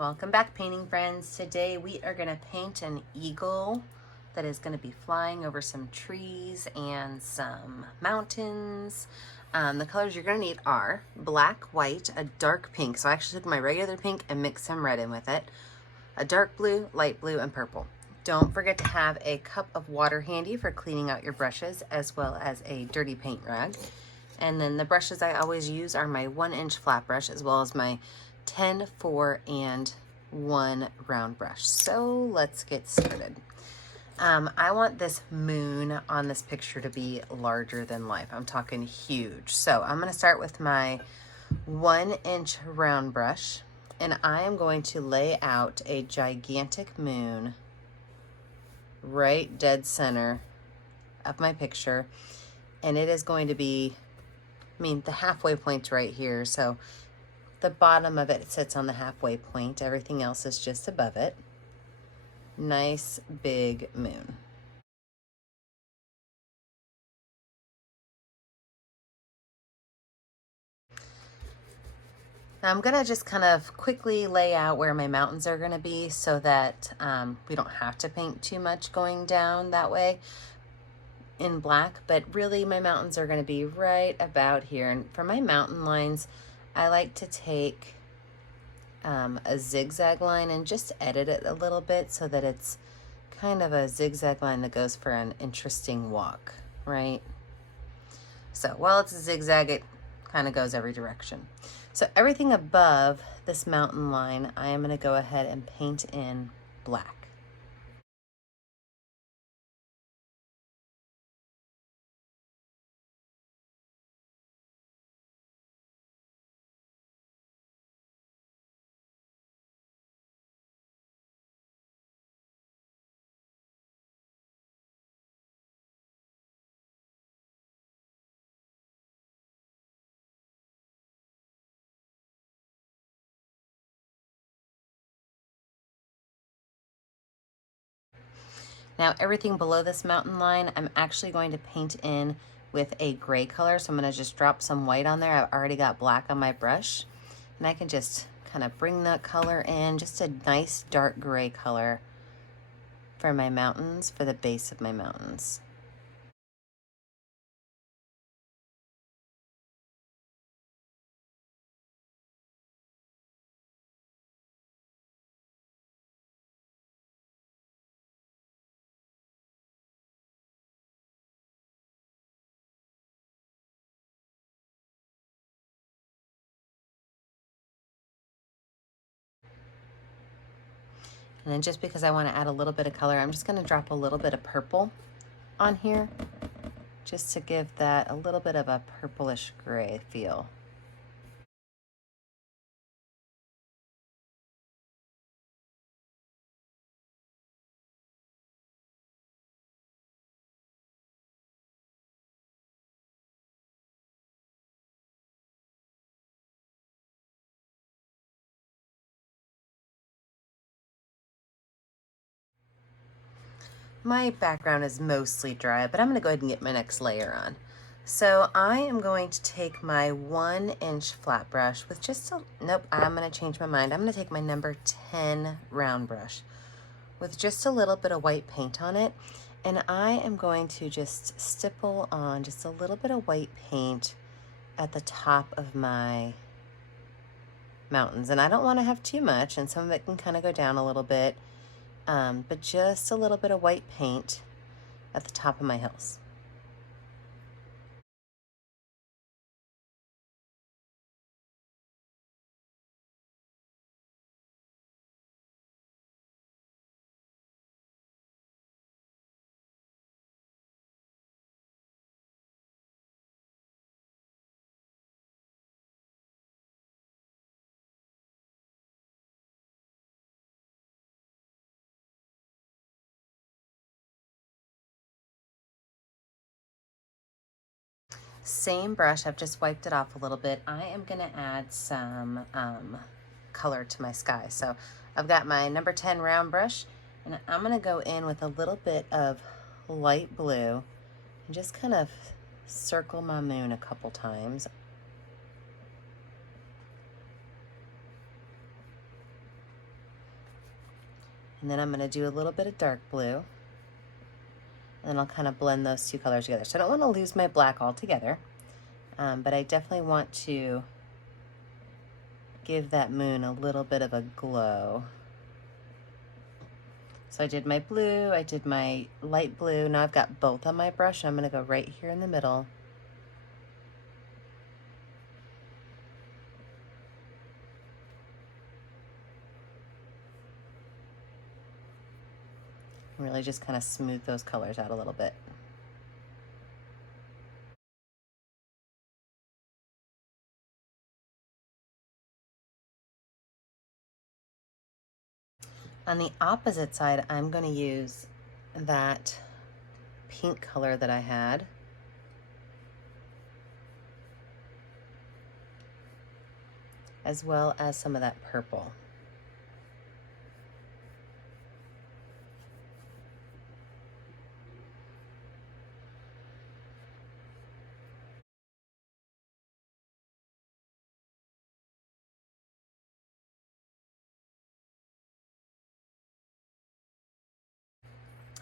Welcome back, painting friends. Today we are going to paint an eagle that is going to be flying over some trees and some mountains. The colors you're going to need are black, white, a dark pink. So I actually took my regular pink and mixed some red in with it. A dark blue, light blue, and purple. Don't forget to have a cup of water handy for cleaning out your brushes, as well as a dirty paint rag. And then the brushes I always use are my 1-inch flat brush, as well as my 10, 4, and 1 round brush. So let's get started. I want this moon on this picture to be larger than life. I'm talking huge. So I'm going to start with my 1-inch round brush, and I am going to lay out a gigantic moon right dead center of my picture. And it is going to be, the halfway point's right here. So the bottom of it sits on the halfway point. Everything else is just above it. Nice big moon. Now I'm gonna just kind of quickly lay out where my mountains are gonna be so that we don't have to paint too much going down that way in black, but really my mountains are gonna be right about here. And for my mountain lines, I like to take a zigzag line and just edit it a little bit so that it's kind of a zigzag line that goes for an interesting walk, right? So while it's a zigzag, it kind of goes every direction. So everything above this mountain line, I am going to go ahead and paint in black. Now everything below this mountain line, I'm actually going to paint in with a gray color. So I'm going to just drop some white on there. I've already got black on my brush, and I can just kind of bring that color in, just a nice dark gray color for my mountains, for the base of my mountains. And then just because I want to add a little bit of color, I'm just going to drop a little bit of purple on here, just to give that a little bit of a purplish gray feel. My background is mostly dry, but I'm going to go ahead and get my next layer on. So I am going to take my 1-inch flat brush with just a, nope, I'm going to change my mind. I'm going to take my number 10 round brush with just a little bit of white paint on it. And I am going to just stipple on just a little bit of white paint at the top of my mountains. And I don't want to have too much, and some of it can kind of go down a little bit. But just a little bit of white paint at the top of my hills. Same brush, I've just wiped it off a little bit. I am gonna add some color to my sky. So I've got my number 10 round brush, and I'm gonna go in with a little bit of light blue and just kind of circle my moon a couple times. And then I'm going to do a little bit of dark blue. And then I'll kind of blend those two colors together. So I don't want to lose my black altogether, but I definitely want to give that moon a little bit of a glow. So I did my blue, I did my light blue. Now I've got both on my brush. I'm going to go right here in the middle. Really just kind of smooth those colors out a little bit. On the opposite side, I'm going to use that pink color that I had. As well as some of that purple.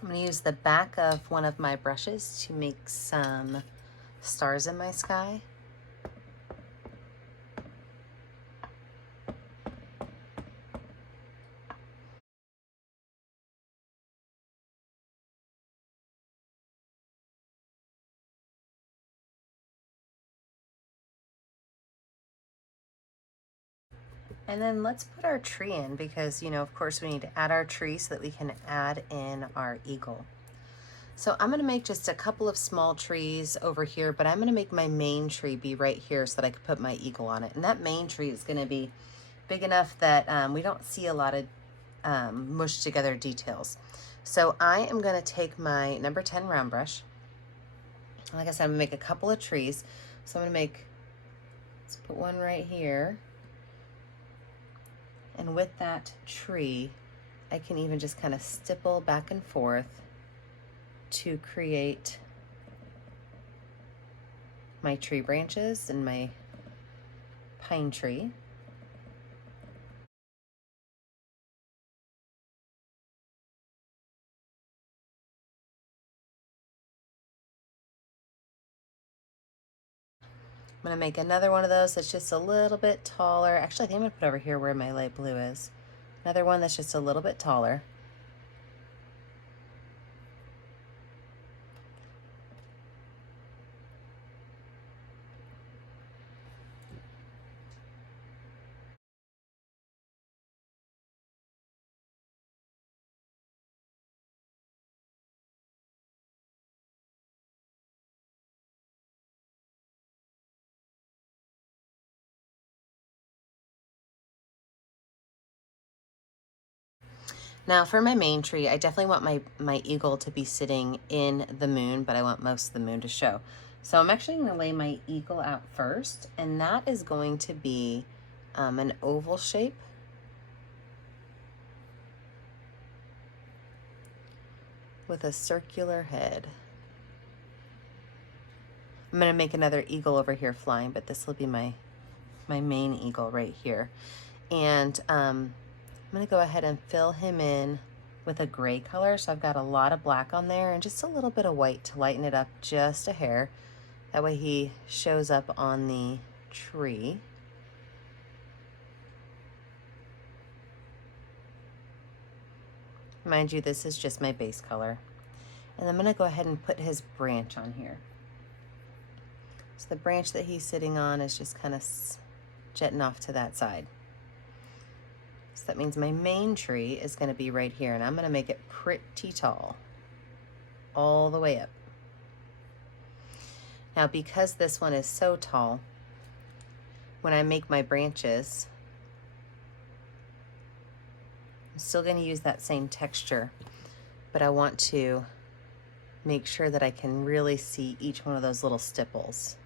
I'm going to use the back of one of my brushes to make some stars in my sky. And then let's put our tree in because, you know, of course we need to add our tree so that we can add in our eagle. So I'm going to make just a couple of small trees over here, but I'm going to make my main tree be right here so that I can put my eagle on it. And that main tree is going to be big enough that we don't see a lot of mushed together details. So I am going to take my number 10 round brush. Like I said, I'm going to make a couple of trees. So I'm going to make, let's put one right here. And with that tree, I can even just kind of stipple back and forth to create my tree branches and my pine tree. I'm going to make another one of those that's just a little bit taller. Actually, I think I'm going to put over here where my light blue is. Another one that's just a little bit taller. Now for my main tree, I definitely want my eagle to be sitting in the moon, but I want most of the moon to show. So I'm actually going to lay my eagle out first, and that is going to be an oval shape. With a circular head. I'm going to make another eagle over here flying, but this will be my main eagle right here. And I'm going to go ahead and fill him in with a gray color. So I've got a lot of black on there and just a little bit of white to lighten it up just a hair. That way he shows up on the tree. Mind you, this is just my base color. And I'm going to go ahead and put his branch on here. So the branch that he's sitting on is just kind of jetting off to that side. So that means my main tree is going to be right here, and I'm going to make it pretty tall, all the way up. Now, because this one is so tall, when I make my branches, I'm still going to use that same texture, but I want to make sure that I can really see each one of those little stipples.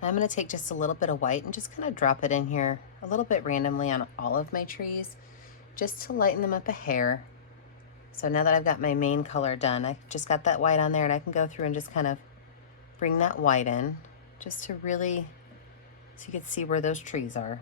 I'm going to take just a little bit of white and just kind of drop it in here a little bit randomly on all of my trees, just to lighten them up a hair. So now that I've got my main color done, I just got that white on there, and I can go through and just kind of bring that white in just to really, so you can see where those trees are.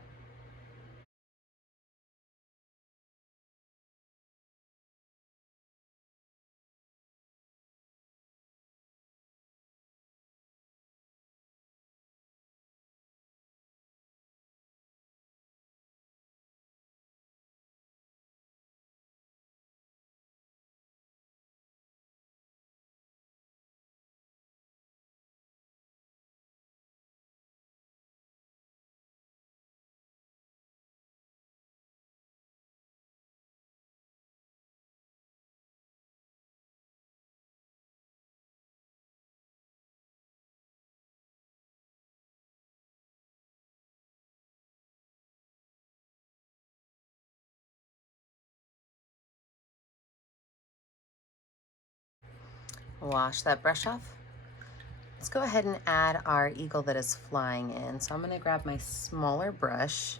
Wash that brush off. Let's go ahead and add our eagle that is flying in. So I'm going to grab my smaller brush.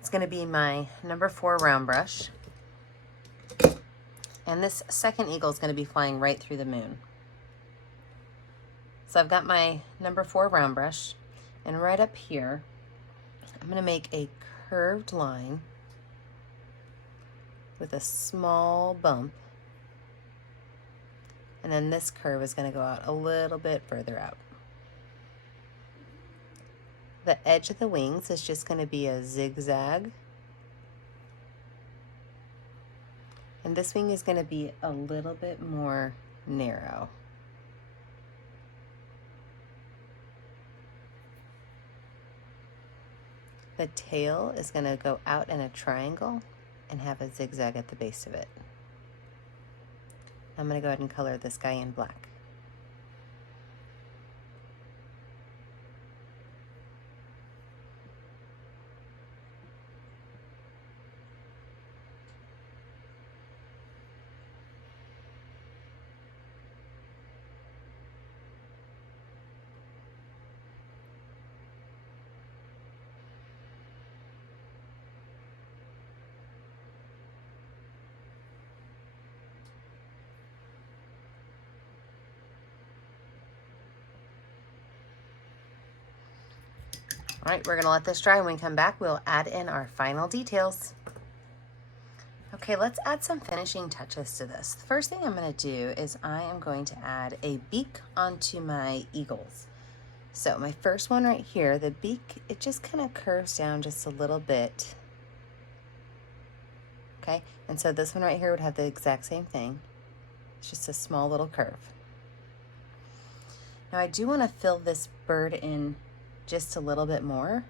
It's going to be my number 4 round brush. And this second eagle is going to be flying right through the moon. So I've got my number 4 round brush, and right up here, I'm going to make a curved line with a small bump. And then this curve is going to go out a little bit further out. The edge of the wings is just going to be a zigzag. And this wing is going to be a little bit more narrow. The tail is going to go out in a triangle and have a zigzag at the base of it. I'm going to go ahead and color this guy in black. All right, we're gonna let this dry. When we come back, we'll add in our final details. Okay, let's add some finishing touches to this. The first thing I'm gonna do is I am going to add a beak onto my eagles. So my first one right here, the beak, it just kind of curves down just a little bit. Okay, and so this one right here would have the exact same thing. It's just a small little curve. Now I do wanna fill this bird in just a little bit more,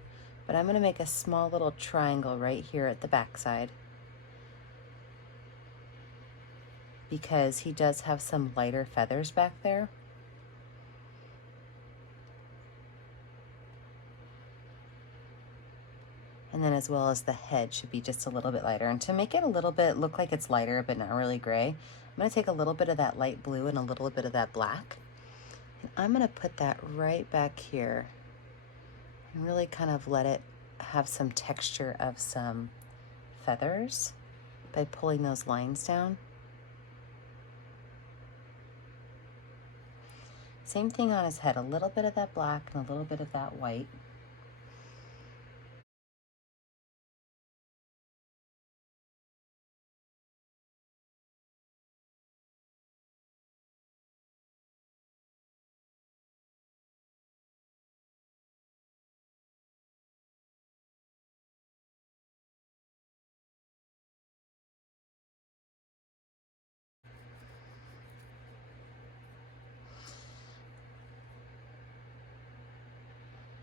but I'm going to make a small little triangle right here at the back side, because he does have some lighter feathers back there. And then as well as the head should be just a little bit lighter. And to make it a little bit look like it's lighter but not really gray, I'm going to take a little bit of that light blue and a little bit of that black, and I'm going to put that right back here and really kind of let it have some texture of some feathers by pulling those lines down. Same thing on his head, a little bit of that black and a little bit of that white.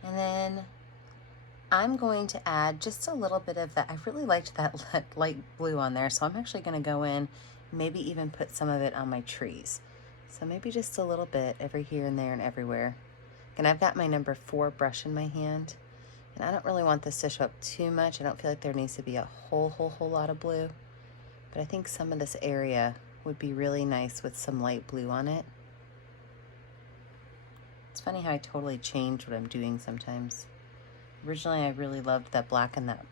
And then I'm going to add just a little bit of that. I really liked that light blue on there, so I'm actually going to go in, maybe even put some of it on my trees. So maybe just a little bit every here and there and everywhere. And I've got my number 4 brush in my hand, and I don't really want this to show up too much. I don't feel like there needs to be a whole lot of blue, but I think some of this area would be really nice with some light blue on it. It's funny how I totally change what I'm doing sometimes. Originally, I really loved that black and that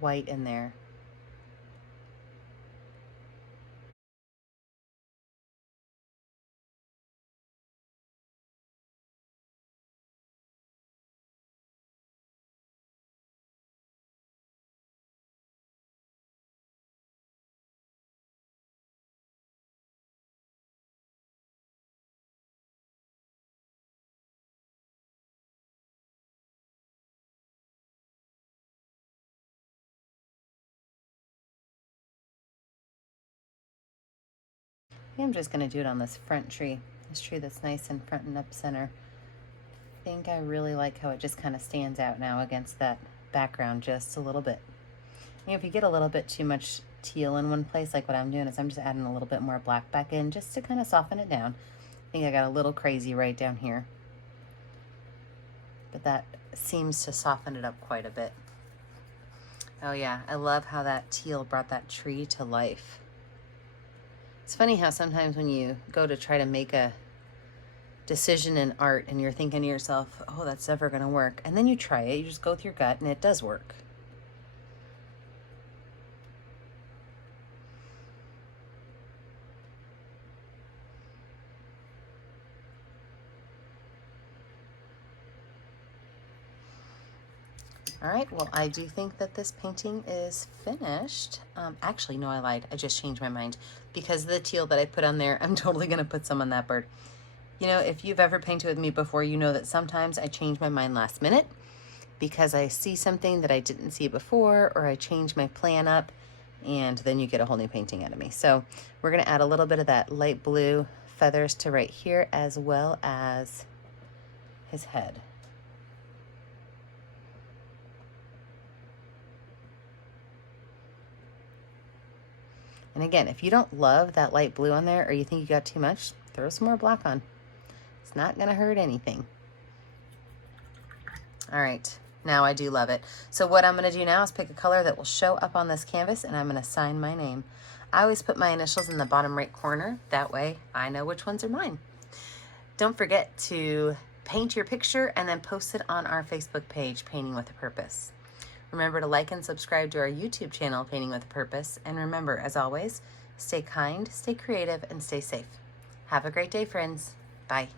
white in there. I'm just going to do it on this front tree. This tree that's nice and front and up center. I think I really like how it just kind of stands out now against that background just a little bit. And if you get a little bit too much teal in one place, like what I'm doing is I'm just adding a little bit more black back in just to kind of soften it down. I think I got a little crazy right down here, but that seems to soften it up quite a bit. Oh yeah, I love how that teal brought that tree to life. It's funny how sometimes when you go to try to make a decision in art and you're thinking to yourself, oh, that's never going to work. And then you try it, you just go with your gut and it does work. All right, well, I do think that this painting is finished. Actually, no, I lied. I just changed my mind. Because of the teal that I put on there, I'm totally going to put some on that bird. You know, if you've ever painted with me before, you know that sometimes I change my mind last minute because I see something that I didn't see before, or I change my plan up, and then you get a whole new painting out of me. So we're going to add a little bit of that light blue feathers to right here, as well as his head. And again, if you don't love that light blue on there, or you think you got too much, throw some more black on. It's not gonna hurt anything. All right, now I do love it. So what I'm gonna do now is pick a color that will show up on this canvas, and I'm gonna sign my name. I always put my initials in the bottom right corner. That way I know which ones are mine. Don't forget to paint your picture and then post it on our Facebook page, Painting with a Purpose. Remember to like and subscribe to our YouTube channel, Painting with a Purpose. And remember, as always, stay kind, stay creative, and stay safe. Have a great day, friends. Bye.